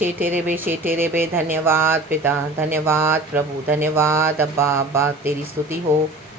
शेटे रे बे। धन्यवाद पिता, धन्यवाद प्रभु, धन्यवाद अब्बा। अब्बा तेरी स्तुति हो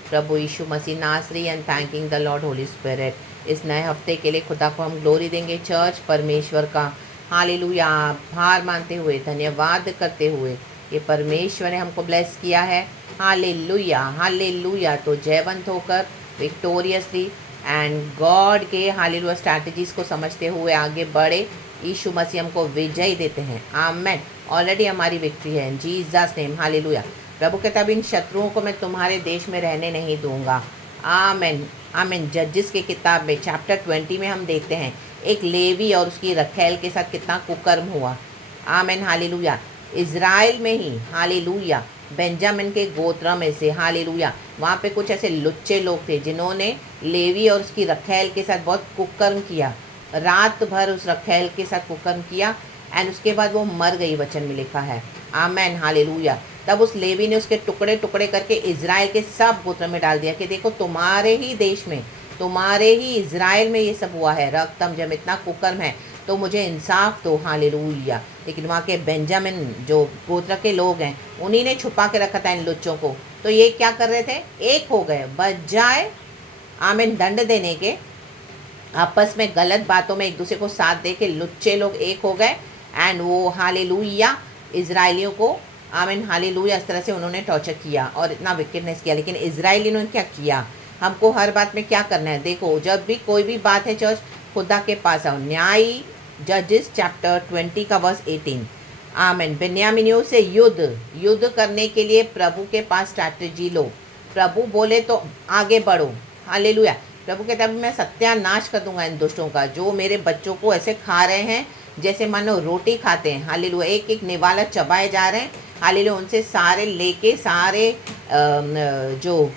प्रभु यीशु मसीह नासरी। And thanking the Lord Holi spirit इस नए हफ्ते के लिए खुदा को हम ग्लोरी देंगे। चर्च परमेश्वर का हालेलुया आभार मानते हुए, धन्यवाद करते हुए, ये परमेश्वर ने हमको ब्लेस किया है। Hallelujah hallelujah. तो जयवंत होकर विक्टोरियसली एंड गॉड के हालेलुया स्ट्रैटेजीज को समझते हुए आगे बढ़े। यीशु मसीह हमको विजय देते हैं। आमेन। ऑलरेडी हमारी विक्ट्री है इन जीसस नेम। हालेलुया। प्रभु कहता है इन शत्रुओं को मैं तुम्हारे देश में रहने नहीं दूंगा। आमेन आमेन। जजिस की किताब में चैप्टर 20 में हम देखते हैं एक लेवी और उसकी रखैल के साथ कितना कुकर्म हुआ। Amen hallelujah. इज़राइल में ही हालेलुया बेंजामिन के गोत्र में से हालेलुया वहाँ पे कुछ ऐसे लुच्चे लोग थे जिन्होंने लेवी और उसकी रखैल के साथ बहुत कुकर्म किया। रात भर उस रखैल के साथ कुकर्म किया एंड उसके बाद वो मर गई, वचन में लिखा है। Amen hallelujah. तब उस लेवी ने उसके टुकड़े टुकड़े करके इज़राइल के सब गोत्र में डाल दिया कि देखो तुम्हारे ही देश में, तुम्हारे ही इज़राइल में ये सब हुआ है। रक्तम जब इतना कुकर्म है तो मुझे इंसाफ दो। हालेलुया। लेकिन वहाँ के बेंजामिन जो गोत्र के लोग हैं उन्हीं ने छुपा के रखा था इन लुच्चों को। तो ये क्या कर रहे थे, एक हो गए बजाय आमीन दंड देने के। आपस में गलत बातों में एक दूसरे को साथ दे के लुच्चे लोग एक हो गए एंड वो हालेलुया इज़राइलियों को आमीन हालेलुया इस तरह से उन्होंने टॉर्चर किया और इतना विकेटनेस किया। लेकिन इज़राइलियों ने क्या किया, हमको हर बात में क्या करना है। देखो जब भी कोई भी बात है चर्च, खुदा के पास आओ। न्यायी जजेस चैप्टर 20 का वर्स 18। आमीन। बिन्यामीनियों से युद्ध करने के लिए प्रभु के पास स्ट्रैटेजी लो। प्रभु बोले तो आगे बढ़ो। हालेलुया। प्रभु कहता है मैं सत्यानाश कर दूंगा इन दुष्टों का जो मेरे बच्चों को ऐसे खा रहे हैं जैसे मानो रोटी खाते हैं। हालेलुया। एक एक निवाला चबाए जा रहे हैं। हालेलुया। उनसे सारे लेके सारे जो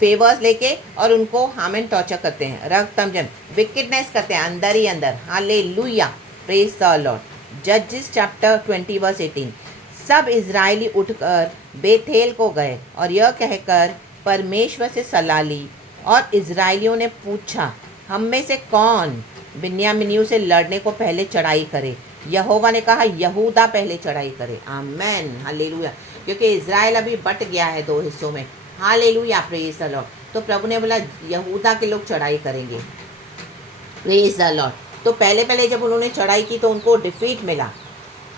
फेवर्स लेके और उनको हामेन टॉर्चर करते हैं, रक्तम जन विकेटनेस करते हैं अंदर ही अंदर। हालेलुया। Praise the Lord. जजेस चैप्टर 20 वर्स 18। सब इजरायली उठकर बेथेल को गए और यह कहकर परमेश्वर से सलाह ली। और इजरायलियों ने पूछा हम में से कौन बिन्यामीनियों से लड़ने को पहले चढ़ाई करे। यहोवा ने कहा यहूदा पहले चढ़ाई करे। Amen hallelujah. क्योंकि इजराइल अभी बट गया है दो हिस्सों में। हालेलुया। Praise the Lord. तो प्रभु ने बोला यहूदा के लोग चढ़ाई करेंगे। Praise the Lord. तो पहले पहले जब उन्होंने चढ़ाई की तो उनको डिफीट मिला,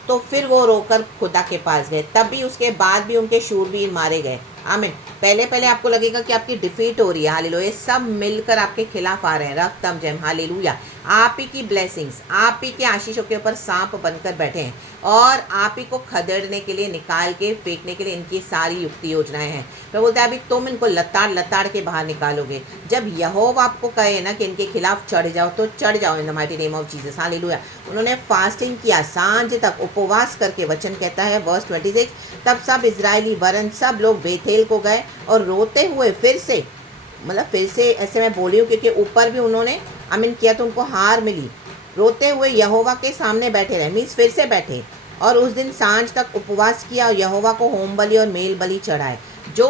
तो फिर वो रोकर खुदा के पास गए। तब भी उसके बाद भी उनके शूरवीर मारे गए। आमीन। पहले पहले आपको लगेगा कि आपकी डिफीट हो रही है। हालेलुया। सब मिलकर आपके खिलाफ आ रहे हैं। रक्तम जयम। हालेलुया। आप ही की ब्लेसिंग्स, आप ही के आशीषों के ऊपर सांप बनकर बैठे हैं और आप ही को खदेड़ने के लिए, निकाल के फेंकने के लिए इनकी सारी युक्ति योजनाएं हैं। तो बोलते हैं अभी तुम इनको लताड़ लताड़ के बाहर निकालोगे। जब यहोवा आपको कहे ना कि इनके खिलाफ चढ़ जाओ तो चढ़ जाओ in the mighty name of Jesus. Hallelujah. उन्होंने फास्टिंग किया सांझ तक, उपवास करके। वचन कहता है वर्स 26। तब सब इजरायली वरन सब लोग बेथेल को गए और रोते हुए फिर से, मतलब फिर से ऐसे मैं बोली हूँ क्योंकि ऊपर भी उन्होंने आमीन किया तो उनको हार मिली। रोते हुए यहोवा के सामने बैठे रहे, मीन्स फिर से बैठे और उस दिन सांझ तक उपवास किया और यहोवा को होम बलि और मेल बलि चढ़ाए। जो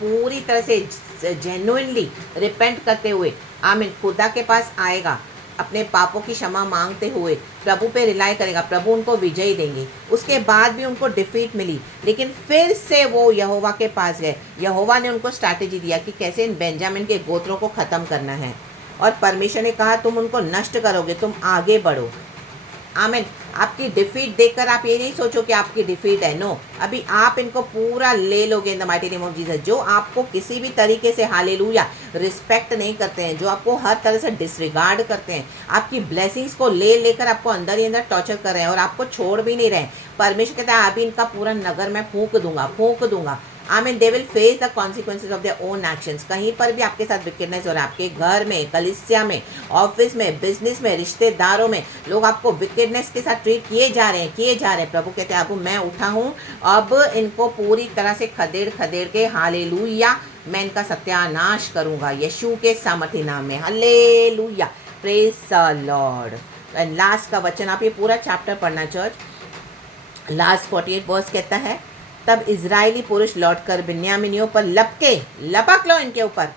पूरी तरह से जेन्युइनली रिपेंट करते हुए आमीन खुदा के पास आएगा, अपने पापों की क्षमा मांगते हुए प्रभु पे रिलाई करेगा, प्रभु उनको विजय देंगे। उसके बाद भी उनको डिफीट मिली लेकिन फिर से वो यहोवा के पास गए। यहोवा ने उनको स्ट्रैटेजी दिया कि कैसे इन बेंजामिन के गोत्रों को ख़त्म करना है और परमेश्वर ने कहा तुम उनको नष्ट करोगे, तुम आगे बढ़ो। आमीन। आपकी डिफीट देखकर आप ये नहीं सोचो कि आपकी डिफीट है। नो, अभी आप इनको पूरा ले लोगे in the mighty name of Jesus. जो आपको किसी भी तरीके से हालेलुया रिस्पेक्ट नहीं करते हैं, जो आपको हर तरह से डिसरिगार्ड करते हैं, आपकी ब्लेसिंग्स को लेकर आपको अंदर ही अंदर टॉर्चर कर रहे हैं और आपको छोड़ भी नहीं रहे हैं, परमेश्वर कहता है अभी इनका पूरा नगर मैं फूंक दूंगा। आमीन। They will face the consequences of their own actions. कहीं पर भी आपके साथ विकेटनेस हो रहा है, आपके घर में, कलिसिया में, ऑफिस में, बिजनेस में, रिश्तेदारों में, लोग आपको विकेटनेस के साथ ट्रीट किए जा रहे हैं। प्रभु कहते हैं अब मैं उठा हूँ, अब इनको पूरी तरह से खदेड़ के हालेलुया मैं इनका सत्यानाश करूँगा यीशु के सामर्थी नाम में। Hallelujah. Praise the Lord. And last का वचन आप ये पूरा चैप्टर पढ़ना चर्च। लास्ट 48 वर्स कहता है तब इजरायली पुरुष लौटकर बिन्यामीनियों पर लपक लो इनके ऊपर,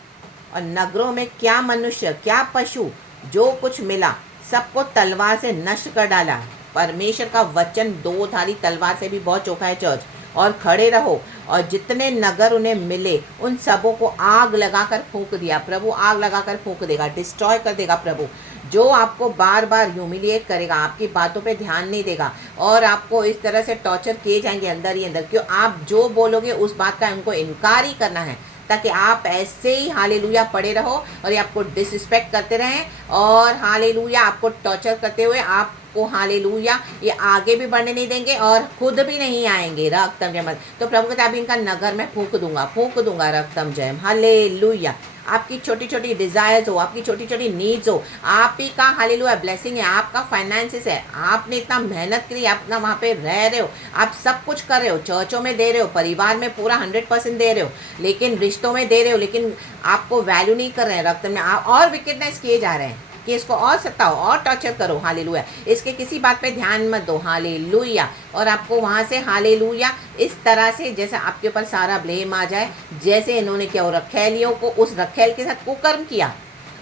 और नगरों में क्या मनुष्य क्या पशु जो कुछ मिला सबको तलवार से नष्ट कर डाला। परमेश्वर का वचन दो धारी तलवार से भी बहुत चोखा है चर्च। और खड़े रहो, और जितने नगर उन्हें मिले उन सबों को आग लगाकर फूंक दिया। प्रभु आग लगाकर फूंक देगा, डिस्ट्रॉय कर देगा। प्रभु जो आपको बार बार ह्यूमिलिएट करेगा, आपकी बातों पे ध्यान नहीं देगा, और आपको इस तरह से टॉर्चर किए जाएंगे अंदर ही अंदर, क्यों आप जो बोलोगे उस बात का उनको इनकार ही करना है, ताकि आप ऐसे ही हालेलुया पड़े रहो और ये आपको डिसरिस्पेक्ट करते रहें, और हालेलुया आपको टॉर्चर करते हुए आपको हालेलुया ये आगे भी बढ़ने नहीं देंगे और खुद भी नहीं आएंगे। रक्तम जय। तो प्रभु कहते हैं अभी इनका नगर मैं फूंक दूंगा रक्तम जय। हालेलुया। आपकी छोटी छोटी डिज़ायर्स हो, आपकी छोटी छोटी नीड्स हो, आप ही का हालेलुया ब्लेसिंग है, आपका फाइनेंसिस है, आपने इतना मेहनत करी, आप इतना वहाँ पे रह रहे हो, आप सब कुछ कर रहे हो, चर्चों में दे रहे हो, परिवार में पूरा 100% दे रहे हो, लेकिन रिश्तों में दे रहे हो, लेकिन आपको वैल्यू नहीं कर रहे हैं। रक्त में आप और विकेटनेस किए जा रहे हैं कि इसको और सताओ और टॉर्चर करो। हालेलुया। इसके किसी बात पे ध्यान मत दो। हालेलुया। और आपको वहाँ से हालेलुया इस तरह से जैसे आपके ऊपर सारा ब्लेम आ जाए, जैसे इन्होंने किया, और रखैलियों को उस रखैल के साथ कुकर्म किया,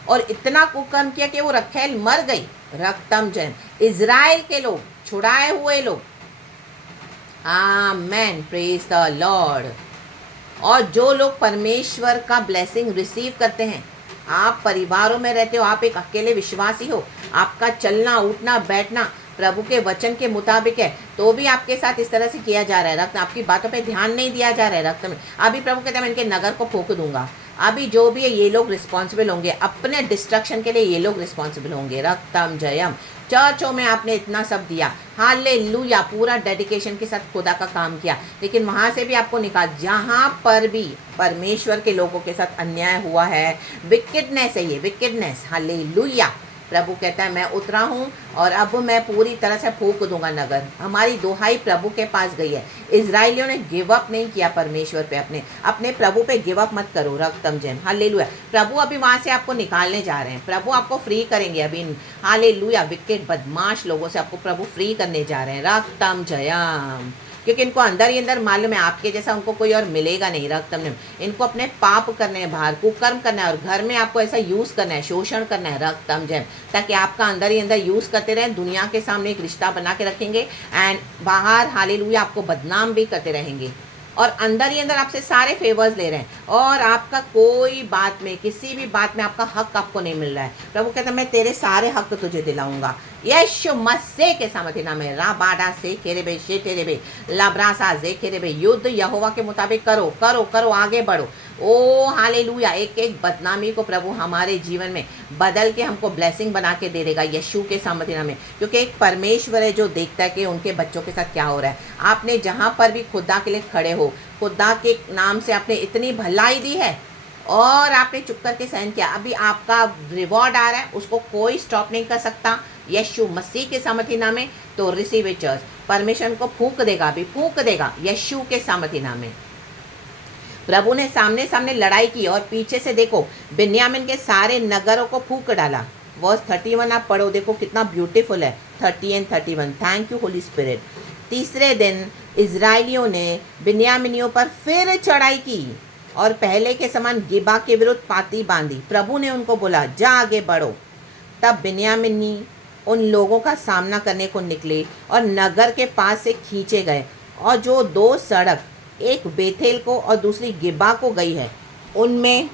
और इतना कुकर्म किया कि वो रखैल मर गई। रक्तम जैन। इज़राइल के लोग, छुड़ाए हुए लोग, आमेन, प्रेज द लॉर्ड। और जो लोग परमेश्वर का ब्लेसिंग रिसीव करते हैं, आप परिवारों में रहते हो, आप एक अकेले विश्वासी हो, आपका चलना उठना बैठना प्रभु के वचन के मुताबिक है, तो भी आपके साथ इस तरह से किया जा रहा है। रक्त आपकी बातों पे ध्यान नहीं दिया जा रहा है। रक्त में अभी प्रभु कहते हैं मैं इनके नगर को फूंक दूंगा। अभी जो भी है ये लोग रिस्पॉन्सिबल होंगे, अपने डिस्ट्रक्शन के लिए ये लोग रिस्पॉन्सिबल होंगे। रक्तम जयम। चर्चों में आपने इतना सब दिया, हालेलुया, पूरा डेडिकेशन के साथ खुदा का काम किया, लेकिन वहाँ से भी आपको निकाल, जहाँ पर भी परमेश्वर के लोगों के साथ अन्याय हुआ है, विकेडनेस है, ये विकेडनेस। हालेलुया। प्रभु कहता है मैं उतरा हूँ और अब मैं पूरी तरह से फूंक दूंगा नगर। हमारी दुहाई प्रभु के पास गई है। इजराइलियों ने गिव अप नहीं किया परमेश्वर पे, अपने प्रभु पे गिव अप मत करो। रक्तम जैन। हालेलुया। प्रभु अभी वहाँ से आपको निकालने जा रहे हैं, प्रभु आपको फ्री करेंगे अभी। हालेलुया। विकेट बदमाश लोगों से आपको प्रभु फ्री करने जा रहे हैं। रक्तम जयम। क्योंकि इनको अंदर ही अंदर मालूम है आपके जैसा उनको कोई और मिलेगा नहीं। रक्तम ने इनको अपने पाप करने हैं, बाहर कुकर्म करना है, और घर में आपको ऐसा यूज़ करना है, शोषण करना है। रक्तम जैम। ताकि आपका अंदर ही अंदर यूज़ करते रहें, दुनिया के सामने एक रिश्ता बना के रखेंगे, एंड बाहर हालेलुया आपको बदनाम भी करते रहेंगे, और अंदर ही अंदर आपसे सारे फेवर्स ले रहे हैं, और आपका कोई बात में, किसी भी बात में आपका हक आपको नहीं मिल रहा है। प्रभु कहता है मैं तेरे सारे हक तुझे दिलाऊंगा। यीशु मसीह के सामर्थ्य नाम में। राबाडा से केरेबे शे तेरेबे लाब्रासा जे केरेबे। युद्ध यहोवा के मुताबिक करो, करो, करो, आगे बढ़ो। ओ हालेलुया। एक एक बदनामी को प्रभु हमारे जीवन में बदल के हमको ब्लेसिंग बना के दे देगा यीशु के सामर्थ्य नाम में, क्योंकि एक परमेश्वर है जो देखता है कि उनके बच्चों के साथ क्या हो रहा है। आपने जहाँ पर भी खुदा के लिए खड़े हो, खुदा के नाम से आपने इतनी भलाई दी है और आपने चुप करके सहन किया, अभी आपका रिवॉर्ड आ रहा है, उसको कोई स्टॉप नहीं कर सकता यीशु मसीह के सामर्थ्य नाम में। तो रिसीव इट चर्च। परमेश्वर को फूंक देगा, अभी फूंक देगा यीशु के सामर्थ्य नाम में। प्रभु ने सामने सामने लड़ाई की, और पीछे से देखो बिन्यामिन के सारे नगरों को फूंक डाला। वर्स 31 आप पढ़ो, देखो कितना ब्यूटीफुल है। 30 और 31। Thank you holy spirit. तीसरे दिन इजराइलियों ने बिन्यामिनियों पर फिर चढ़ाई की और पहले के समान गिबा के विरुद्ध पाती बांधी। प्रभु ने उनको बोला जा आगे बढ़ो। तब बिन्यामिनी उन लोगों का सामना करने को निकले और नगर के पास से खींचे गए, और जो दो सड़क, एक बेथेल को और दूसरी गिबा को गई है, उनमें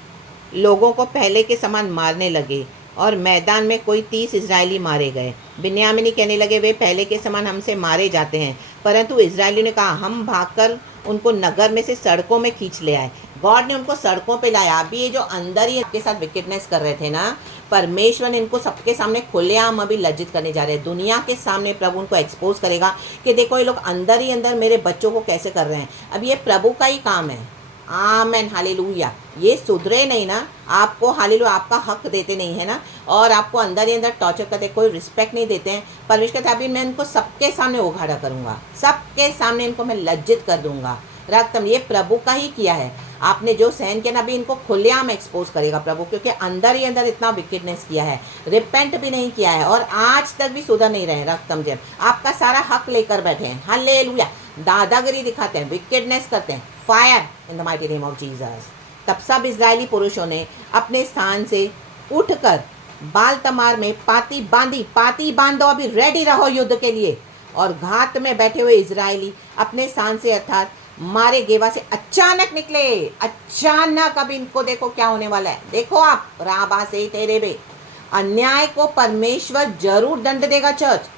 लोगों को पहले के समान मारने लगे, और मैदान में कोई 30 इजरायली मारे गए। बिन्यामिनी कहने लगे वे पहले के समान हमसे मारे जाते हैं, परंतु इजरायलियों ने कहा हम भागकर उनको नगर में से सड़कों में खींच ले आए। गॉड ने उनको सड़कों पे लाया। अभी ये जो अंदर ही इनके साथ विकेटनेस कर रहे थे ना, परमेश्वर ने इनको सबके सामने खुलेआम अभी लज्जित करने जा रहे हैं। दुनिया के सामने प्रभु उनको एक्सपोज करेगा कि देखो ये लोग अंदर ही अंदर मेरे बच्चों को कैसे कर रहे हैं। अब ये प्रभु का ही काम है। आमेन, हालेलुया। ये सुधरे नहीं ना, आपको हालेलुया आपका हक देते नहीं है ना, और आपको अंदर ही अंदर टॉर्चर करते, कोई रिस्पेक्ट नहीं देते हैं। परमेश्वर कहता है अभी मैं इनको सबके सामने उघाड़ा करूँगा, सबके सामने इनको मैं लज्जित कर दूंगा। रक्तम, ये प्रभु का ही किया है। आपने जो सहन किया ना, अभी इनको खुलेआम एक्सपोज करेगा प्रभु, क्योंकि अंदर ही अंदर इतना विकेटनेस किया है, रिपेंट भी नहीं किया है, और आज तक भी सुधर नहीं रहे। रक्तम जब आपका सारा हक लेकर बैठे हैं, हालेलुया, दादागिरी दिखाते हैं, विकेटनेस करते हैं। Fire in the mighty name of Jesus. तब सब इजरायली पुरुषों ने अपने स्थान से उठकर बाल तमार में पाती बांध दो, अभी रेडी रहो युद्ध के लिए। और घात में बैठे हुए इजरायली अपने स्थान से अर्थात मारे गेवा से अचानक निकले। अचानक अब इनको देखो क्या होने वाला है। देखो आप राबा से तेरे बे, अन्याय को परमेश्वर जरूर दंड देगा चर्च।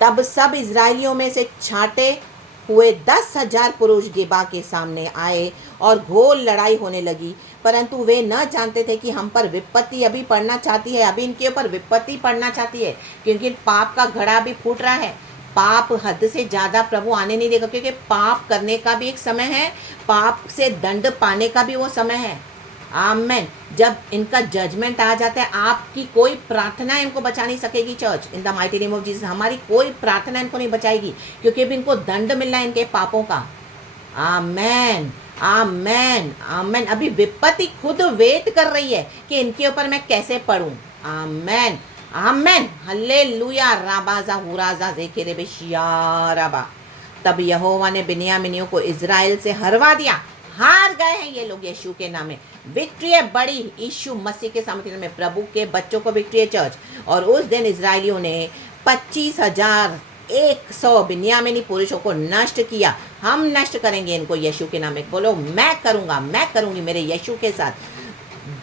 तब सब इजरायलियों में से छांटे हुए 10,000 पुरुष गेबा के सामने आए और घोर लड़ाई होने लगी, परंतु वे न जानते थे कि हम पर विपत्ति अभी पड़ना चाहती है। अभी इनके ऊपर विपत्ति पड़ना चाहती है, क्योंकि पाप का घड़ा अभी फूट रहा है। पाप हद से ज़्यादा प्रभु आने नहीं देगा, क्योंकि पाप करने का भी एक समय है, पाप से दंड पाने का भी वो समय है। आमेन। जब इनका जजमेंट आ जाता है, आपकी कोई प्रार्थना इनको बचा नहीं सकेगी church. In the mighty name of Jesus हमारी कोई प्रार्थना इनको नहीं बचाएगी, क्योंकि अभी इनको दंड मिल रहा है इनके पापों का। आमेन आमेन आमेन। अभी विपत्ति खुद वेट कर रही है कि इनके ऊपर मैं कैसे पढ़ूं। आमेन आमेन हल्लेलुया। राबाजा हुराजा जेकेरे बेशियाराबा। तब यहोवा ने बिन्यामीनियों को इजराइल से हरवा दिया। हार गए हैं ये लोग यीशु के नाम में। विक्ट्री है बड़ी यीशु मसीह के सामर्थ्य में। प्रभु के बच्चों को विक्ट्री है चर्च। और उस दिन इजराइलियों ने 25,100 बिन्यामीनी पुरुषों को नष्ट किया। हम नष्ट करेंगे इनको यीशु के नाम में। बोलो मैं करूँगा, मैं करूँगी मेरे यीशु के साथ।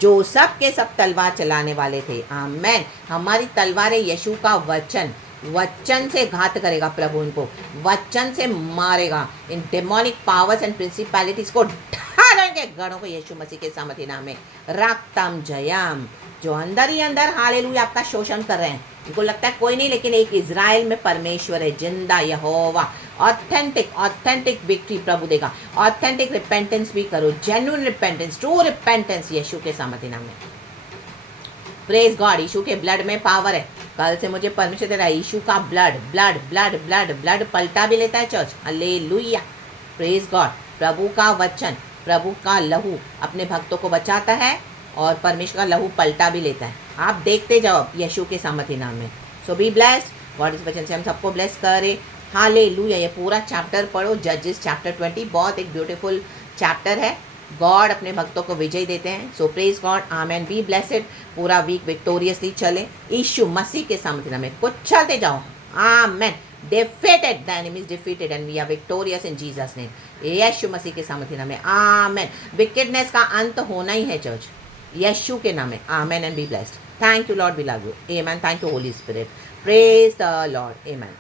जो सब के सब तलवार चलाने वाले थे। आमेन। हमारी तलवार है यीशु का वचन। वचन से घात करेगा प्रभु, इनको वचन से मारेगा। इन डेमोनिक पावर्स एंड प्रिंसिपैलिटीज को ढालेंगे गणों को यीशु मसीह के सामर्थ्य नाम में। राक्तम जयम। जो अंदर ही अंदर हालेलुया आपका शोषण कर रहे हैं, इनको लगता है कोई नहीं, लेकिन एक इजराइल में परमेश्वर है, जिंदा यहोवा। ऑथेंटिक विक्ट्री प्रभु देगा। ऑथेंटिक रिपेंटेंस भी करो, जेन्युइन रिपेंटेंस, ट्रू रिपेंटेंस यीशु के सामर्थ्य नाम में। Praise God. यीशु के ब्लड में पावर है। कल से मुझे परमेश्वर दे रहा है यीशु का blood blood blood blood blood पलटा भी लेता है चर्च। हालेलुया। Praise God. प्रभु का वचन, प्रभु का लहू अपने भक्तों को बचाता है और परमेश्वर का लहू पलटा भी लेता है। आप देखते जाओ यीशु के सामर्थ्य नाम में। सो बी ब्लेस्ड। गॉड इस वचन से हम सबको ब्लेस करे। हालेलुया। ये पूरा चैप्टर पढ़ो, जजेस चैप्टर 20, बहुत एक ब्यूटीफुल चैप्टर है। गॉड अपने भक्तों को विजय देते हैं। So praise God. Amen. Be blessed. पूरा वीक विक्टोरियसली चले यीशु मसीह के सामर्थ्य नाम में। कुछ चलते जाओ। आमेन। defeated, the enemy is defeated and we are victorious in Jesus name. यीशु मसीह के सामर्थ्य नाम में। आमेन। विकेडनेस का अंत होना ही है चर्च, यीशु के नाम में। Amen and be blessed. Thank you Lord, we love you. Amen. Thank you holy spirit. Praise the Lord. Amen.